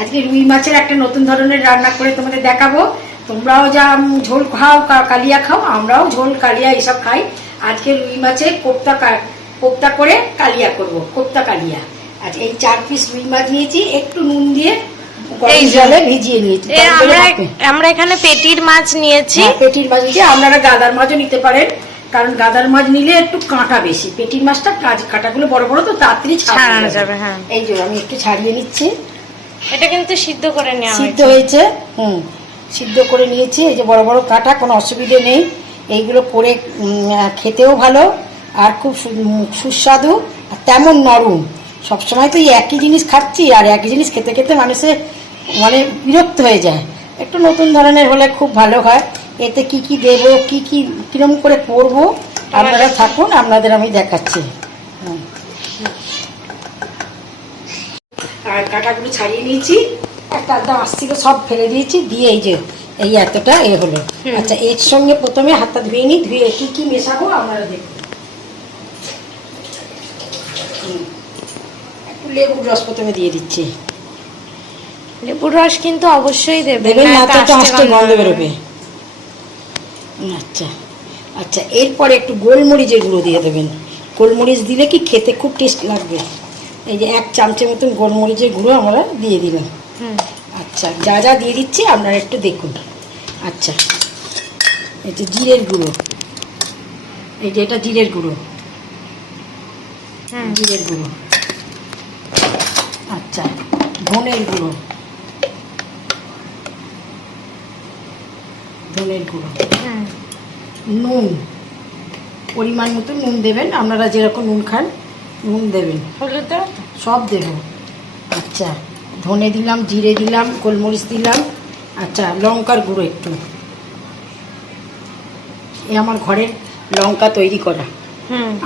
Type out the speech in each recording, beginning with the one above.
আজকে রুই মাছের একটা নতুন ধরনের রান্না করে তোমাদের দেখাবো। তোমরাও যা ঝোল খাও, কালিয়া খাও, আমরাও ঝোল কালিয়া এসব খাই। আজকে রুই মাছের কোপ্তা করে কালিয়া করব, কোপ্তা কালিয়া। আজ এই 4 পিস রুই মাছ নিয়েছি, একটু নুন দিয়ে গরম জলে ভিজিয়ে নিয়েছি। আমরা এখানে পেটির মাছ নিয়েছি। পেটির মাছ নিয়েছি, আপনারা গাদার মাছও নিতে পারেন, কারণ গাদার মাছ নিলে একটু কাঁটা বেশি। পেটির মাছটা কাঁটাগুলো বড় বড়, তো তাড়াতাড়ি ছাড়ানো যাবে। হ্যাঁ, এই যে আমি একটু ছাড়িয়ে নিচ্ছি। এটা কিন্তু সিদ্ধ করে নেওয়া সিদ্ধ হয়েছে। সিদ্ধ করে নিয়েছি। এই যে বড় বড় কাঁটা, কোনো অসুবিধে নেই। এইগুলো করে খেতেও ভালো আর খুব সুস্বাদু, আর তেমন নরম। সবসময় তো এই একই জিনিস খাচ্ছি, আর একই জিনিস খেতে খেতে মানুষের মানে বিরক্ত হয়ে যায়। একটু নতুন ধরনের হলে খুব ভালো হয়। এতে কি কি দেবো, কিরম করে করবো, আপনারা থাকুন, আপনাদের আমি দেখাচ্ছি। আর কাঁটাগুলো ছাড়িয়ে নিয়েছি, একটা আধা আসছিল, সব ফেলে দিয়েছি, দিয়ে এই যে এই এতটা হলো। আচ্ছা, এর সঙ্গে প্রথমে হাতটা ধুয়ে নিই, ধুয়ে কি কি মেশাবো আপনারা দেখুন। একটু লেবুর রস প্রথমে দিয়ে দিচ্ছি। লেবুর রস কিন্তু অবশ্যই দেবেন, না তো আস্তে গন্ধ বেরোবে। আচ্ছা আচ্ছা, এরপরে একটু গোলমরিচের গুঁড়ো দিয়ে দেবেন। গোলমরিচ দিলে কি খেতে খুব টেস্ট লাগবে। এই যে 1 চামচের মতন গোলমরিচের গুঁড়ো আমরা দিয়ে দিলাম। আচ্ছা, যা যা দিয়ে দিচ্ছি আপনারা একটু দেখুন। আচ্ছা, এই যে জিরের গুঁড়ো, এই যে এটা জিরের গুঁড়ো, জিরের গুঁড়ো। আচ্ছা, ধনের গুঁড়ো, ধনের গুঁড়ো, নুন, পরিমাণ মতো নুন দেবেন। আপনারা যেরকম নুন খান নুন দেবেন, সব দেব। আচ্ছা, ধনে দিলাম, জিরে দিলাম, গোলমরিচ দিলাম। আচ্ছা, লঙ্কার গুঁড়ো একটু। এ আমার ঘরের লঙ্কা তৈরি করা।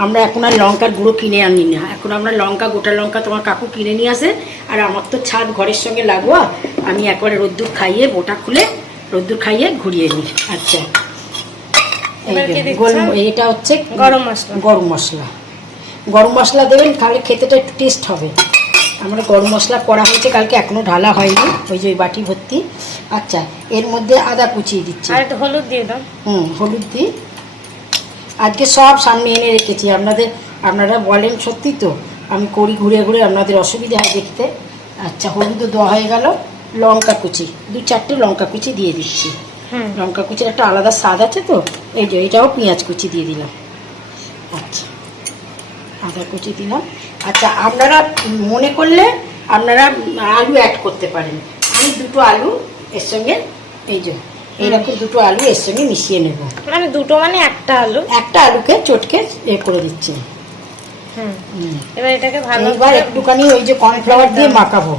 আমরা এখন আর লঙ্কার গুঁড়ো কিনে আনি না, এখন আমরা লঙ্কা, গোটা লঙ্কা তোমার কাকু কিনে নিয়ে আসে। আর আমার তো ছাদ ঘরের সঙ্গে লাগোয়া, আমি একবারে রোদ্দুর খাইয়ে, বোটা খুলে রোদ্দুর খাইয়ে ঘুরিয়ে নিই। আচ্ছা, এটা হচ্ছে গরম মশলা। গরম মশলা, গরম মশলা দেবেন, তাহলে খেতেটা একটু টেস্ট হবে। আমরা গরম মশলা করা হয়েছে কালকে, এখনো ঢালা হয়নি, ওই যে ওই বাটি ভর্তি। আচ্ছা, এর মধ্যে আদা কুচিয়ে দিচ্ছি। আর একটু হলুদ দিয়ে দাও। হলুদ দিই। আজকে সব সামনে এনে রেখেছি আপনারা বলেন সত্যি তো, আমি করি ঘুরে ঘুরে, আপনাদের অসুবিধা হয় দেখতে। আচ্ছা, হলুদও দেওয়া হয়ে গেল। লঙ্কা কুচি, 2-4টে লঙ্কা কুচি দিয়ে দিচ্ছি। লঙ্কা কুচির একটা আলাদা স্বাদ আছে তো। এই যে এটাও পেঁয়াজ কুচি দিয়ে দিলাম। আচ্ছা, আদা কুচি দিলাম। আচ্ছা, আপনারা মনে করলে আপনারা আলু অ্যাড করতে পারেন। আমি 2টো আলু এর সঙ্গে, এই যে এইরকম 2টো আলু এর সঙ্গে মিশিয়ে নেব। মানে 2টো মানে একটা আলু, একটা আলুকে চটকে করে দিচ্ছি। এবার এটাকে ভালো, এবার একটুখানি ওই যে কর্নফ্লাওয়ার দিয়ে মাখাবো।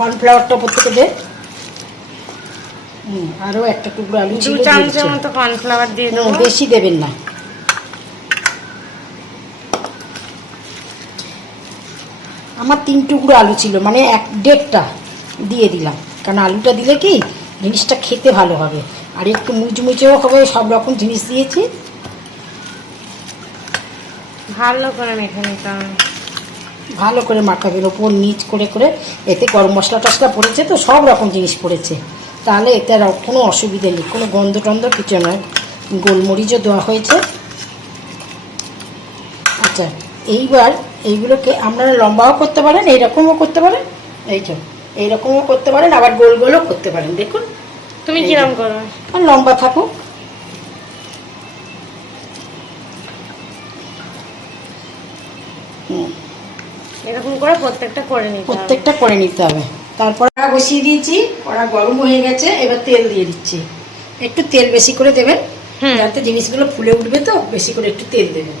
কর্নফ্লাওয়ারটা প্রত্যেকে দে। আরো একটা টুকরো আলু ছিল, 2 চামচের মতো কর্নফ্লাওয়ার দিয়ে দেবো। বেশি দেবেন না। আমার 3 টুকরো আলু ছিল, মানে 1.5টা দিয়ে দিলাম, কারণ আলুটা দিলে কি জিনিসটা খেতে ভালো হবে, আর একটু মুচমুচেও হবে। সব রকম জিনিস দিয়েছি, ভালো করে মেখে নিতে হবে। ভালো করে মাখাবেন, ওপর নিচ করে করে। এতে গরম মশলা টসলা পড়েছে তো, সব রকম জিনিস পড়েছে, তাহলে এতে আর কোনো অসুবিধা নেই, কোনো গন্ধ টন্ধ কিছু নয়। গোলমরিচও দেওয়া হয়েছে। আচ্ছা, এইবার এইগুলোকে আপনারা লম্বাও করতে পারেন, এইরকমও করতে পারেন, এইরকমও করতে পারেন, আবার গোল গোলও করতে পারেন। দেখুন তুমি কিরকম করো, আর লম্বা থাকুক। এরকম করে প্রত্যেকটা করে নিতে হবে। তারপর বসিয়ে দিয়েছি, কড়া গরম হয়ে গেছে। এবার তেল দিয়ে দিচ্ছি। একটু তেল বেশি করে দেবেন, যাতে জিনিসগুলো ফুলে উঠবে, তো বেশি করে একটু তেল দেবেন।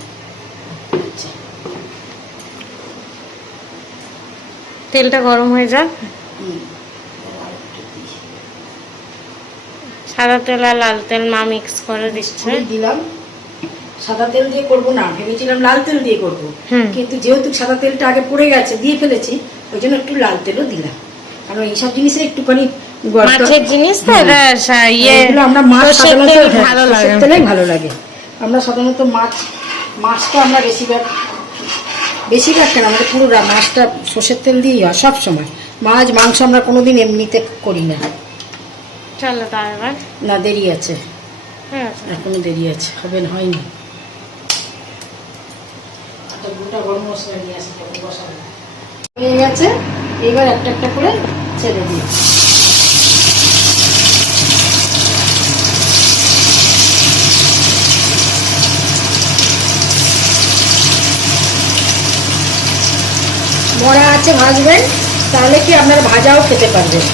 আচ্ছা, তেলটা গরম হয়ে যাক। সাদা তেল আর লাল তেল মা মিক্স করে দিচ্ছে। দিলাম। সাদা তেল দিয়ে করবো না, ভেবেছিলাম লাল তেল দিয়ে করবো, কিন্তু যেহেতু সাদা তেলটা আগে পড়ে গেছে, দিয়ে ফেলেছি, ওই জন্য একটু লাল তেলও দিলাম। কারণ এইসব জিনিসে একটুখানি মাছের জিনিস তো, আমরা মাছ সাধারণত সরষের তেলেই ভালো লাগে। আমরা সাধারণত মাছটা আমরা বেশিরভাগ বেশিরভাগ কেন আমাদের পুরো মাছটা সর্ষের তেল দিয়েই হয় সব সময়। মাছ মাংস আমরা কোনোদিন এমনিতে করি না। চলো তার এবার না, দেরি আছে, হ্যাঁ এখনো দেরি আছে, হবে না, হয়নি। গোটা গরম মশলা নিয়ে আসি, বসাবো। হয়ে গেছে, এবার একটা একটা করে ছেড়ে দিই। মরা আছে ভাজবেন, তাহলে কি আপনারা ভাজাও খেতে পারবেন।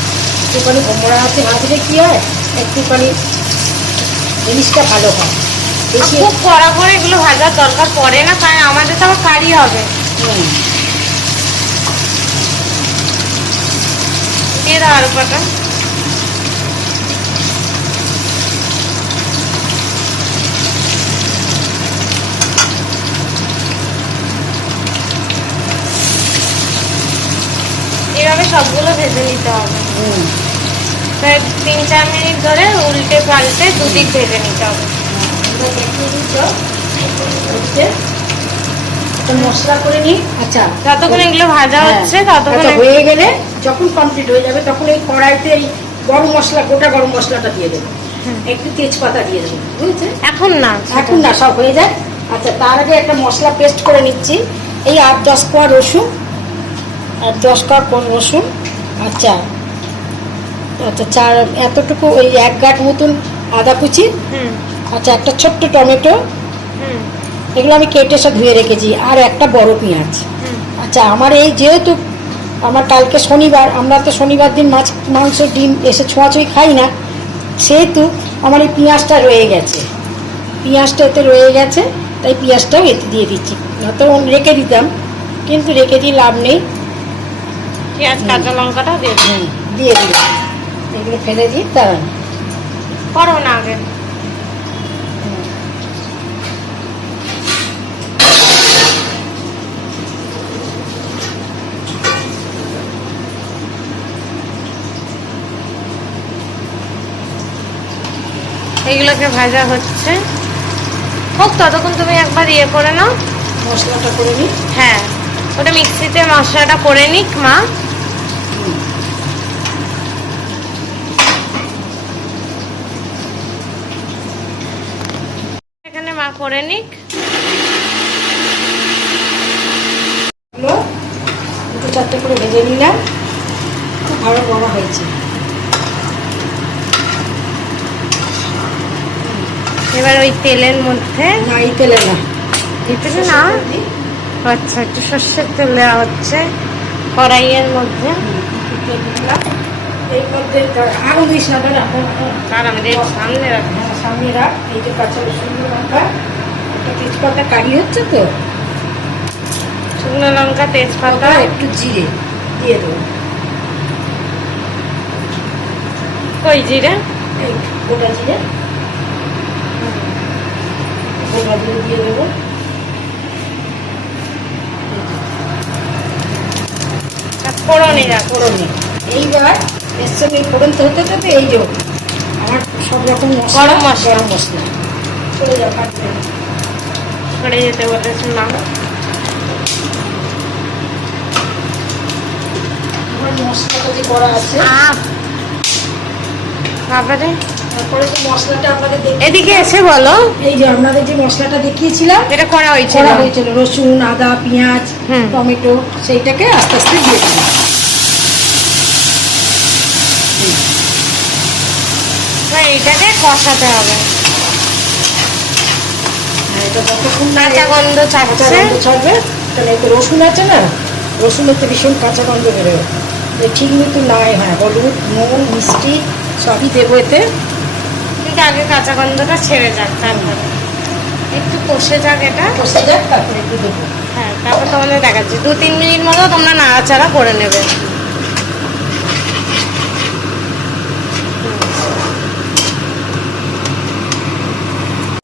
একটুখানি মরা আছে ভাজলে কি হয়, একটুখানি জিনিসটা ভালো হয়। বেশি খুব কড়া করে এগুলো ভাজার দরকার পড়ে না, কারণ আমাদের তো আবার কারি হবে। দিয়ে দাও আলু কটা। এভাবে সবগুলো ভেজে নিতে হবে। প্রায় 3-4 মিনিট ধরে উল্টে পাল্টে দুদিক ভেজে নিতে হবে। মশলা করে নিই। আচ্ছা, যতক্ষণ এগুলো ভাজা হচ্ছে ততক্ষণ হয়ে গেলে যখন কমপ্লিট হয়ে যাবে তখন এই কড়াইতে এই গরম মশলা, গোটা গরম মশলাটা দিয়ে দেবো, একটু তেজপাতা দিয়ে দেবো, বুঝেছে? এখন না, এখন না, সব হয়ে যায়। আচ্ছা, তার আগে একটা মশলা পেস্ট করে নিচ্ছি। এই 8-10 কোয়া রসুন, 8-10 কোয়া রসুন। আচ্ছা আচ্ছা, এতটুকু ওই 1 গাঁট মতন আদা কুচি। আচ্ছা, একটা ছোট্ট টমেটো, এগুলো আমি কেটে সব ধুয়ে রেখেছি, আর একটা বড় পেঁয়াজ। আচ্ছা, আমার এই যেহেতু আমার কালকে শনিবার, আমরা তো শনিবার দিন মাছ মাংস ডিম এসে ছোঁয়াছুঁই খাই না, সেহেতু আমার এই পেঁয়াজটা রয়ে গেছে, পেঁয়াজটা এতে রয়ে গেছে, তাই পেঁয়াজটাও এতে দিয়ে দিচ্ছি। তো রেখে দিতাম, কিন্তু রেখে দিয়ে লাভ নেই। পেঁয়াজ কাঁচা লঙ্কাটাও দিয়ে দিয়ে দিলাম, এগুলো ফেলে দিই। দাঁড়ান, করো না আগে। এগুলোকে ভাজা হচ্ছে, হোক ততক্ষণ তুমি একবার ইয়ে করে নাও, মশলাটা করে নিই। হ্যাঁ, ওটা মিক্সিতে মশলাটা করে নিক মা। এখানে মা করে নিক। দুটো চারটে করে ভেজে নিলাম, খুব ভালো বড়া হয়েছে। এবার ওই তেলের মধ্যে, না, এই তেলে না, এই তেলে না, আচ্ছা, একটু সর্ষের তেল দেওয়া হচ্ছে কড়াইয়ের মধ্যে। এর মধ্যে আরো দিস না, আর আমাদের সামনে রাখবো, সামনে রাখ। এই যে কাঁচা রসুন লঙ্কা, একটা তেজপাতা কারি হচ্ছে তো, শুকনো লঙ্কা, তেজপাতা, একটু জিরে দিয়ে দেবো। কই জিরে? এই গোটা জিরে, গোটা জিরে দিয়ে দেবো। ফোড়নে রাখ, ফোড়নে এইবার এর সঙ্গে ফোড়ন তো হতে হতে এই যে আমার সব রকম গরম মশলা, গরম মশলা চলে যাও, কাটতে সরে যেতে বলেছে মা। আমার মশলাটা যে করা আছে, তারপরে তারপরে যে মশলাটা আপনাদের এদিকে এসে বলো, এই যে আপনাদের যে মশলাটা দেখিয়েছিলাম, এটা করা হয়েছিল, রসুন, আদা, পেঁয়াজ, টমেটো, সেইটাকে আস্তে আস্তে দিয়ে দিলাম। এইটাকে কষাতে হবে, এটা যতক্ষণ না কাঁচা গন্ধ ছাড়বে, তাহলে এই তো রসুন আছে না, রসুনের তো ভীষণ কাঁচা গন্ধ বেরোবে, ঠিক মতো নাই। হ্যাঁ, হলুদ, নুন, মিষ্টি সবই দেবো এতে, কিন্তু আগে কাঁচা গন্ধটা ছেড়ে যাক, তারপরে একটু কষে যাক, এটা কষে যাক, তারপরে একটু দেবো। হ্যাঁ, তারপর তোমাদের দেখাচ্ছি 2-3 মিনিট মতো তোমরা নাড়াচাড়া করে নেবে।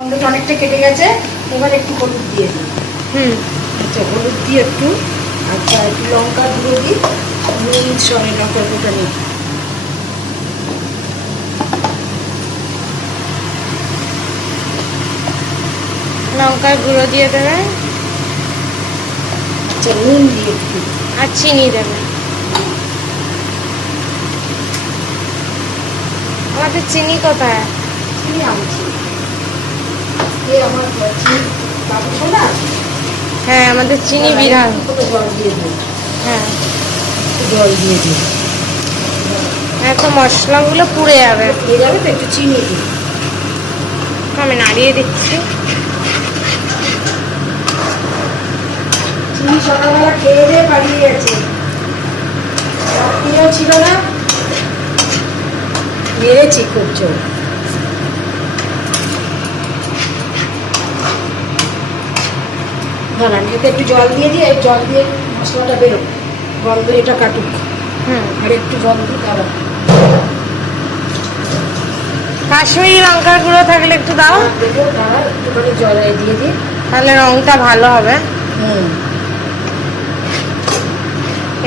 গন্ধটা অনেকটা কেটে গেছে, এবার একটু হলুদ দিয়ে দিই। আচ্ছা, হলুদ দিয়ে একটু, আচ্ছা একটু লঙ্কা গুঁড়ো দিই, সরি লঙ্কার গুঁড়োটা নিই। লঙ্কার গুঁড়ো দিয়ে দেবে, আচ্ছা নুন দিয়ে একটু। আর চিনি দেবে। আমাদের চিনি কোথায়? চিনি আনছি। এ আমার চিনি বাবু শোনা? হ্যাঁ, আমাদের চিনি বিরাট। একটু জল দিয়ে দিই। হ্যাঁ, একটু জল দিয়ে দিই। এত মশলাগুলো পুড়ে যাবে। দিয়ে যাবে তো, একটু চিনি দিই। আমি নাড়িয়ে দিচ্ছি। চিনি সকালবেলা খেয়ে দিয়ে পালিয়ে গেছে, রাত্রিও ছিল না, মেরেছি খুব জোর। দাঁড়ান, এতে একটু জল দিয়ে দিই, এই জল দিয়ে মশলাটা বেরো, গন্ধ এটা কাটুক। আর একটু জল দিই, দাঁড়ান। কাশ্মীরি লঙ্কার গুঁড়ো থাকলে একটু দাও, দেবো, দাঁড়া একটুখানি জল দিয়ে দিই। তাহলে রংটা ভালো হবে।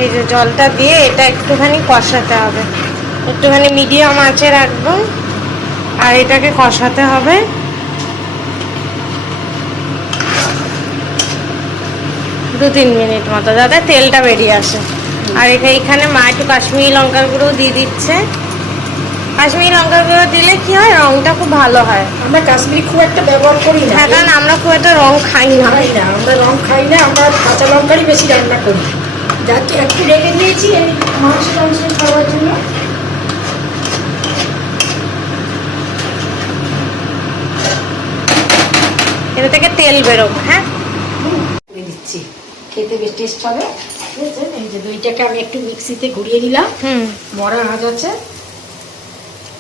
এই যে জলটা দিয়ে এটা একটুখানি কষাতে হবে, একটুখানি মিডিয়াম আঁচে রাখবো আর এটাকে কষাতে হবে। দু 3 মিনিট মতো, যাতে তেলটা বেরিয়ে আসে। আর এখানে মা একটু কাশ্মীরি লঙ্কার গুঁড়ো দিয়ে দিচ্ছে। কাশ্মীরি লঙ্কার গুঁড়ো দিলে কি হয়, রংটা খুব ভালো হয়। আমরা কাশ্মীরি খুব একটা ব্যবহার করি না, হ্যাঁ, কারণ আমরা খুব একটা রং খাই না। আমরা রং খাই না, আমরা কাঁচা লঙ্কারই বেশি রান্না করি। যাকে একটু রেখে দিয়েছি এই মাংস খাওয়ার জন্য। এটা থেকে তেল বেরোক। হ্যাঁ, দিয়ে দিচ্ছি, খেতে বেশ টেস্ট হবে। বুঝেছেন? এই যে দইটাকে আমি একটু মিক্সিতে ঘুরিয়ে নিলাম। মরা আঁচ আছে,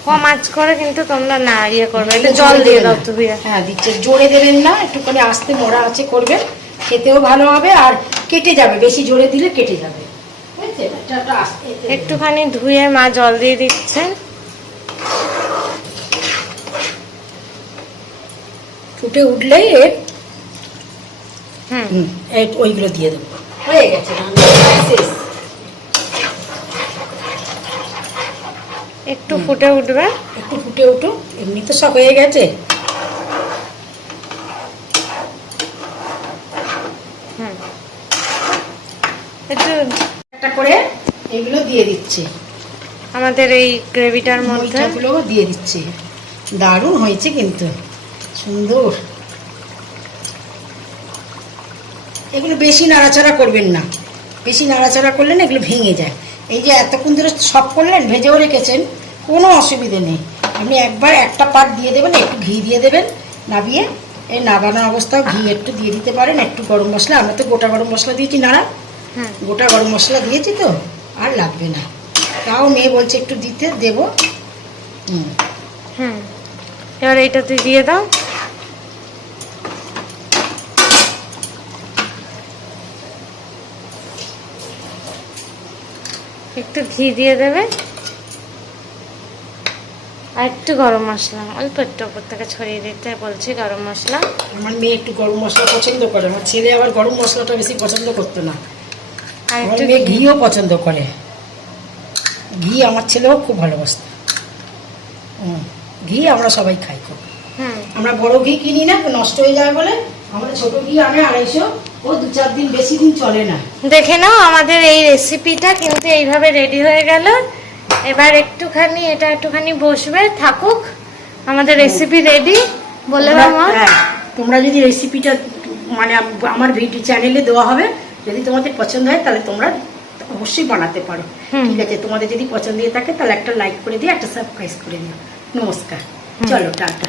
কম আঁচ করে কিন্তু তোমরা না ইয়ে করবে, একটু জল দিয়ে দাও তুমি। হ্যাঁ দিচ্ছে, জোরে দেবেন না, একটুখানি আস্তে মরা আঁচে করবেন, খেতেও ভালো হবে আর কেটে যাবে, বেশি জোরে দিলে কেটে যাবে। বুঝেছেন? এটা আস্তে একটুখানি ধুয়ে মা জল দিয়ে দিচ্ছেন। ফুটে উঠলেই ওইগুলো দিয়ে দেবো। হয়ে গেছে, শেষ। একটু ফুটে উঠবে, একটু ফুটে উঠুক, এমনি তো সব হয়ে গেছে। একটু একটা করে এগুলো দিয়ে দিচ্ছি আমাদের এই গ্রেভিটার মধ্যে, মরিচাগুলো দিয়ে দিচ্ছি। দারুণ হয়েছে কিন্তু, সুন্দর। এগুলো বেশি নাড়াচাড়া করবেন না, বেশি নাড়াচাড়া করলে না এগুলো ভেঙে যায়। এই যে এতক্ষণ ধরে সব করলেন, ভেজেও রেখেছেন, কোনো অসুবিধে নেই। আপনি একবার একটা পাট দিয়ে দেবেন, একটু ঘি দিয়ে দেবেন, নাবিয়ে এই নাবানো অবস্থায় ঘি একটু দিয়ে দিতে পারেন, একটু গরম মশলা। আমরা তো গোটা গরম মশলা দিয়েছি, নাড়া গোটা গরম মশলা দিয়েছি তো আর লাগবে না। তাও মেয়ে বলছে একটু দিতে, দেবো। এবার এইটাতে দিয়ে দাও। একটু ঘি দিয়ে দেবে আর একটু গরম মশলা, অল্প একটু উপর থেকে ছড়িয়ে দিতে বলছি গরম মশলা। আমার মেয়ে একটু গরম মশলা পছন্দ করে, আমার ছেলে আবার গরম মশলাটা বেশি পছন্দ করতো না। আর আমার একটু মেয়ে ঘিও পছন্দ করে, ঘি আমার ছেলেও খুব ভালোবাসে। ঘি আমরা সবাই খাই খুব। আমরা বড় ঘি কিনি না, নষ্ট হয়ে যায় বলে আমরা ছোট ঘি আনে 250, ও 2-4 দিন, বেশি দিন চলে না। দেখে নাও আমাদের এই রেসিপিটা কিন্তু এইভাবে রেডি হয়ে গেল। এবার একটুখানি এটা একটুখানি বসবে, থাকুক, আমাদের রেসিপি রেডি। বলে দাও মা। তোমরা যদি রেসিপিটা মানে আমার ভিডিও চ্যানেলে দেওয়া হবে, যদি তোমাদের পছন্দ হয় তাহলে তোমরা অবশ্যই বানাতে পারো। ঠিক আছে? তোমাদের যদি পছন্দ হয়ে থাকে তাহলে একটা লাইক করে দিও, একটা সাবস্ক্রাইব করে দিও। নমস্কার, চলো টাটা।